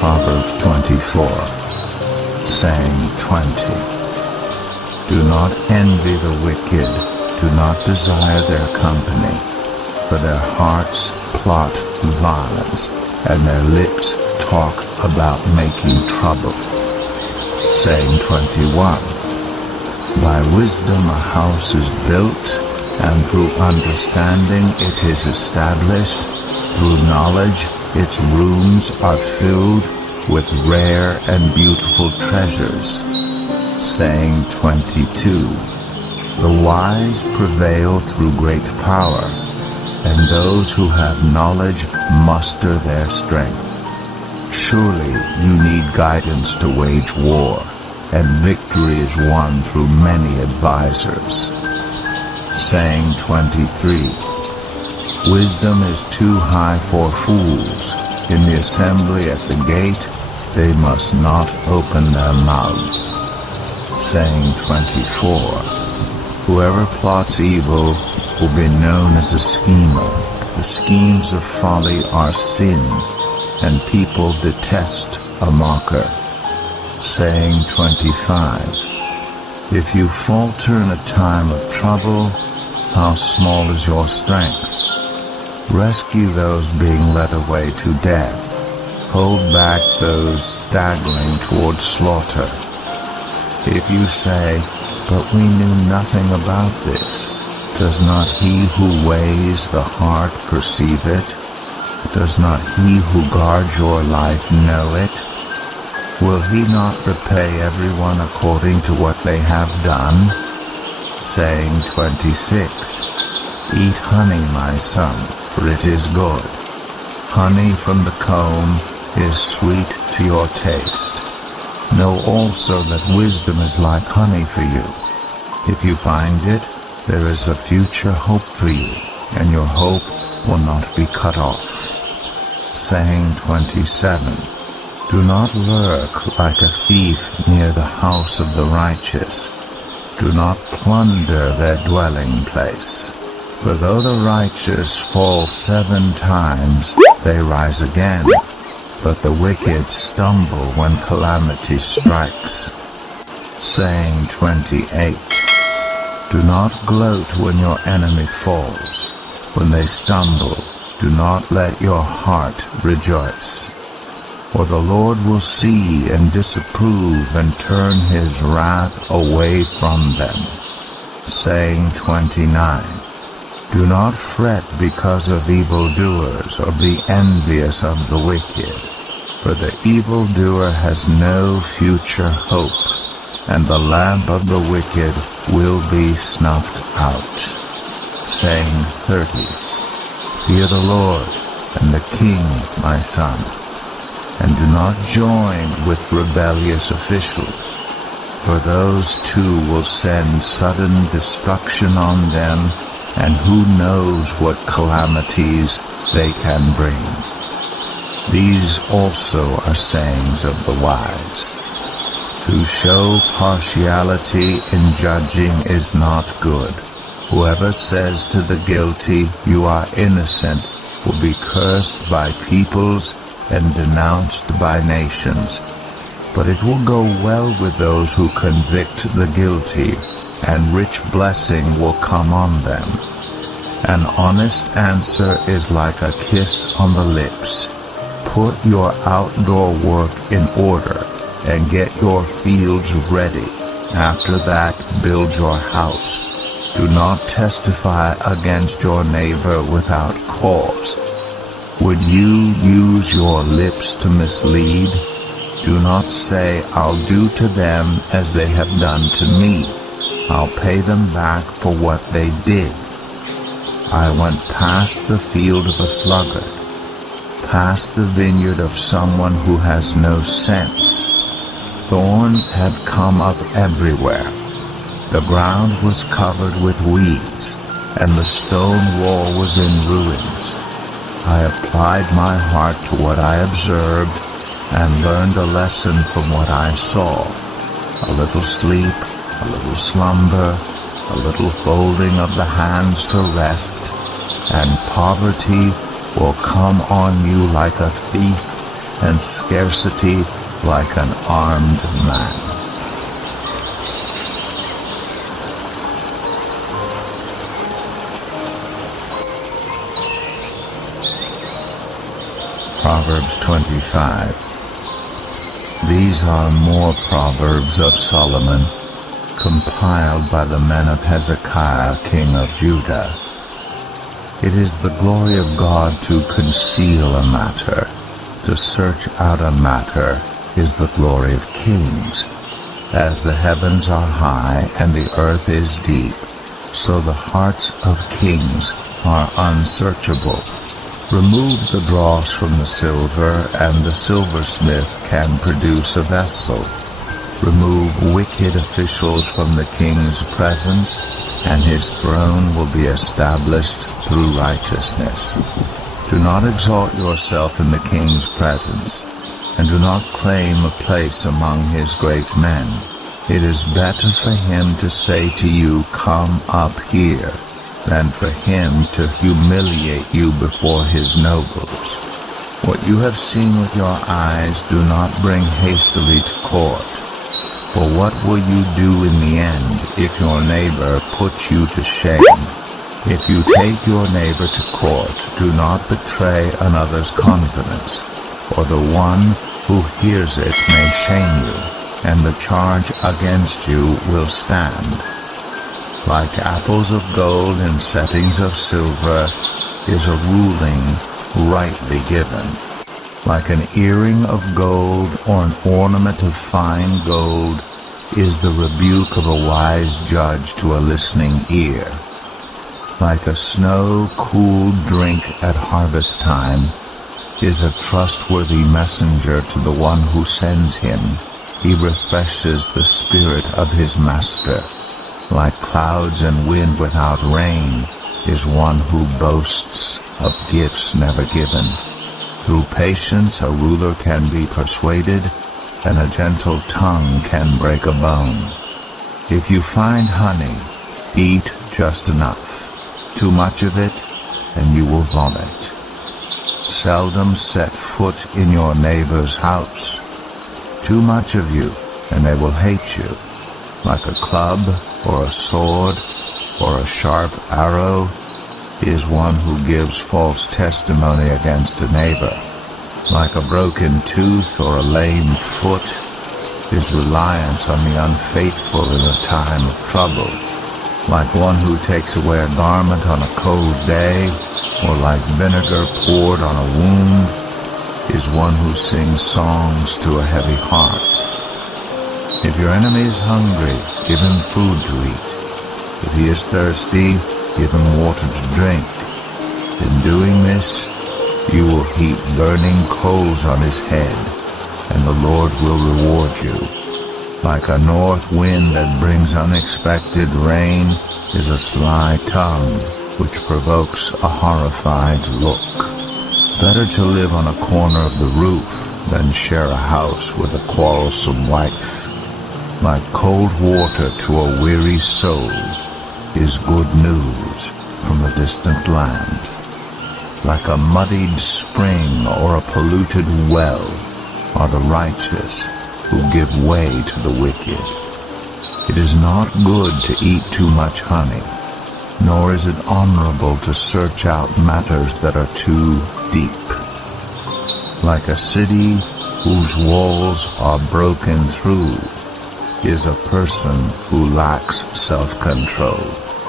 Proverbs 24, saying 20. Do not envy the wicked, do not desire their company, for their hearts plot violence, and their lips talk about making trouble. Saying 21. By wisdom a house is built, and through understanding it is established. Through knowledge its rooms are filled with rare and beautiful treasures. Saying 22. The wise prevail through great power, and those who have knowledge muster their strength. Surely you need guidance to wage war, and victory is won through many advisors. Saying 23. Wisdom is too high for fools. In the assembly at the gate, they must not open their mouths. Saying 24. Whoever plots evil will be known as a schemer. The schemes of folly are sin, and people detest a mocker. Saying 25. If you falter in a time of trouble, how small is your strength? Rescue those being led away to death. Hold back those staggering toward slaughter. If you say, but we knew nothing about this, does not he who weighs the heart perceive it? Does not he who guards your life know it? Will he not repay everyone according to what they have done? Saying 26. Eat honey, my son, for it is good. Honey from the comb is sweet to your taste. Know also that wisdom is like honey for you. If you find it, there is a future hope for you, and your hope will not be cut off. Saying 27. Do not lurk like a thief near the house of the righteous. Do not plunder their dwelling place. For though the righteous fall 7 times, they rise again, but the wicked stumble when calamity strikes. Saying 28. Do not gloat when your enemy falls. When they stumble, do not let your heart rejoice. For the Lord will see and disapprove and turn his wrath away from them. Saying 29. Do not fret because of evildoers, or be envious of the wicked, for the evildoer has no future hope, and the lamp of the wicked will be snuffed out. Saying 30. Fear the Lord, and the King, my son, and do not join with rebellious officials, for those too will send sudden destruction on them, and who knows what calamities they can bring. These also are sayings of the wise. To show partiality in judging is not good. Whoever says to the guilty, "You are innocent," will be cursed by peoples and denounced by nations. But it will go well with those who convict the guilty, and rich blessing will come on them. An honest answer is like a kiss on the lips. Put your outdoor work in order, and get your fields ready. After that, build your house. Do not testify against your neighbor without cause. Would you use your lips to mislead? Do not say, "I'll do to them as they have done to me. I'll pay them back for what they did." I went past the field of a sluggard, past the vineyard of someone who has no sense. Thorns had come up everywhere. The ground was covered with weeds, and the stone wall was in ruins. I applied my heart to what I observed, and learned a lesson from what I saw. A little sleep, a little slumber, a little folding of the hands to rest, and poverty will come on you like a thief, and scarcity like an armed man. Proverbs 25. These are more proverbs of Solomon, compiled by the men of Hezekiah, king of Judah. It is the glory of God to conceal a matter. To search out a matter is the glory of kings. As the heavens are high and the earth is deep, so the hearts of kings are unsearchable. Remove the dross from the silver, and the silversmith can produce a vessel. Remove wicked officials from the king's presence, and his throne will be established through righteousness. Do not exalt yourself in the king's presence, and do not claim a place among his great men. It is better for him to say to you, "Come up here," than for him to humiliate you before his nobles. What you have seen with your eyes do not bring hastily to court. For what will you do in the end if your neighbor puts you to shame? If you take your neighbor to court, do not betray another's confidence, or the one who hears it may shame you, and the charge against you will stand. Like apples of gold in settings of silver is a ruling rightly given. Like an earring of gold or an ornament of fine gold is the rebuke of a wise judge to a listening ear. Like a snow-cooled drink at harvest time is a trustworthy messenger to the one who sends him. He refreshes the spirit of his master. Like clouds and wind without rain is one who boasts of gifts never given. Through patience a ruler can be persuaded, and a gentle tongue can break a bone. If you find honey, eat just enough. Too much of it, and you will vomit. Seldom set foot in your neighbor's house. Too much of you, and they will hate you. Like a club, or a sword, or a sharp arrow, is one who gives false testimony against a neighbor. Like a broken tooth or a lame foot is reliance on the unfaithful in a time of trouble. Like one who takes away a garment on a cold day, or like vinegar poured on a wound, is one who sings songs to a heavy heart. If your enemy is hungry, give him food to eat. If he is thirsty, give him water to drink. In doing this, you will heap burning coals on his head, and the Lord will reward you. Like a north wind that brings unexpected rain is a sly tongue which provokes a horrified look. Better to live on a corner of the roof than share a house with a quarrelsome wife. Like cold water to a weary soul is good news from a distant land. Like a muddied spring or a polluted well are the righteous who give way to the wicked. It is not good to eat too much honey, nor is it honorable to search out matters that are too deep. Like a city whose walls are broken through is a person who lacks self-control.